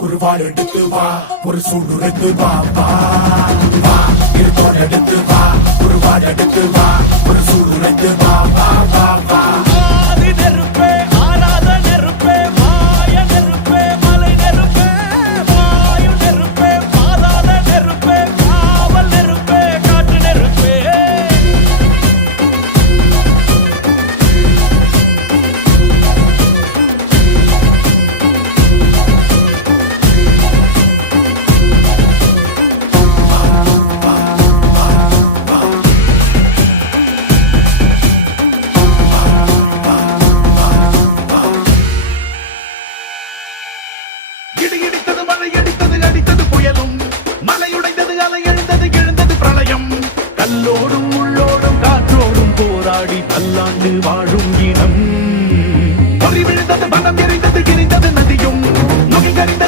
குருவாள் எடுத்து வா ஒரு சூடு எடுத்து வா வா வா இருத்தோடு எடுத்து வா குருவாள் எடுத்து வா ஒரு சூடு எடுத்து வா வா வா வா ஆதி நெருப்பே ஆராத நெருப்பே மாய நெருப்பே மலை நெருப்பே வாயு நெருப்பே பாதாள நெருப்பே காவல் நெருப்பே காட்டு நெருப்பே இடி இடித்தது மழை அடித்தது அடித்தது புயலும் மலை உடைந்தது அலை எழுந்தது எழுந்தது பிரளயம் கல்லோடும் உள்ளோடும் காற்றோடும் போராடி பல்லாண்டு வாழும் இனம் பொறி விழுந்தது பணம் எரிந்தது எரிந்தது நதியும் நுகி கரிந்தது